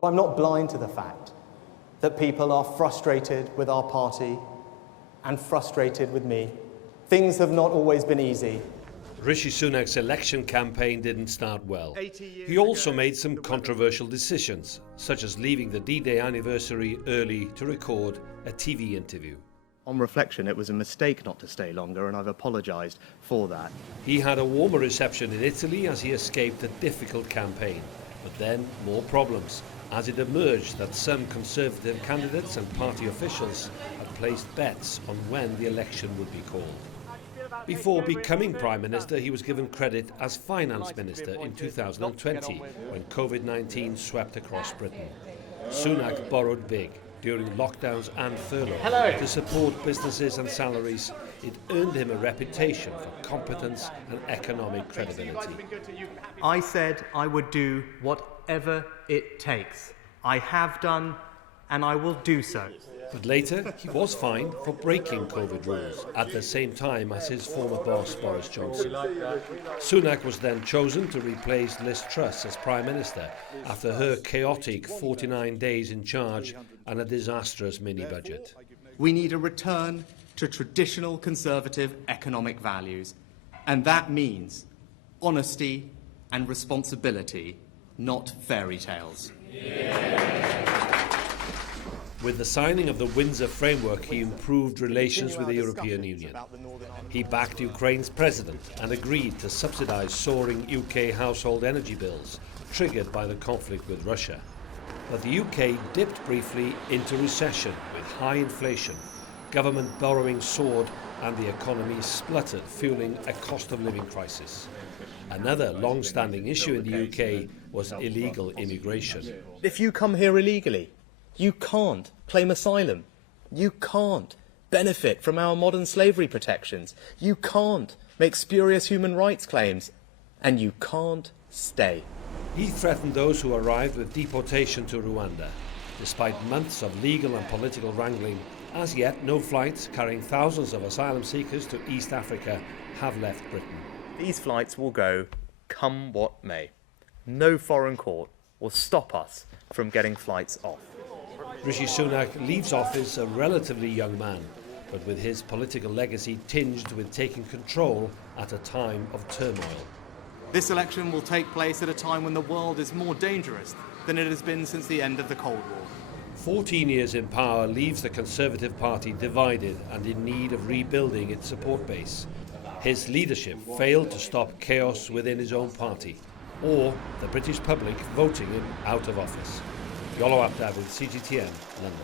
I'm not blind to the fact that people are frustrated with our party and frustrated with me. Things have not always been easy. Rishi Sunak's election campaign didn't start well. He also made some controversial decisions, such as leaving the D-Day anniversary early to record a TV interview. On reflection, it was a mistake not to stay longer, and I've apologised for that. He had a warmer reception in Italy as he escaped a difficult campaign. But then more problems, as it emerged that some Conservative candidates and party officials had placed bets on when the election would be called. Before becoming Prime Minister, he was given credit as Finance Minister in 2020, when COVID-19 swept across Britain. Sunak borrowed big during lockdowns and furlough to support businesses and salaries. It earned him a reputation for competence and economic credibility. I said I would do whatever it takes. I have done, and I will do so. But later, he was fined for breaking COVID rules, at the same time as his former boss, Boris Johnson. Sunak was then chosen to replace Liz Truss as Prime Minister after her chaotic 49 days in charge and a disastrous mini-budget. We need a return to traditional Conservative economic values, and that means honesty and responsibility, not fairy tales. With the signing of the Windsor Framework, he improved relations with the European Union. He backed Ukraine's president and agreed to subsidise soaring UK household energy bills, triggered by the conflict with Russia. But the UK dipped briefly into recession with high inflation, government borrowing soared and the economy spluttered, fueling a cost of living crisis. Another long-standing issue in the UK was illegal immigration. If you come here illegally, you can't claim asylum. You can't benefit from our modern slavery protections. You can't make spurious human rights claims. And you can't stay. He threatened those who arrived with deportation to Rwanda. Despite months of legal and political wrangling, as yet no flights carrying thousands of asylum seekers to East Africa have left Britain. These flights will go come what may. No foreign court will stop us from getting flights off. Rishi Sunak leaves office a relatively young man, but with his political legacy tinged with taking control at a time of turmoil. This election will take place at a time when the world is more dangerous than it has been since the end of the Cold War. 14 years in power leaves the Conservative Party divided and in need of rebuilding its support base. His leadership failed to stop chaos within his own party, or the British public voting him out of office. Yolo Abda with CGTN, London.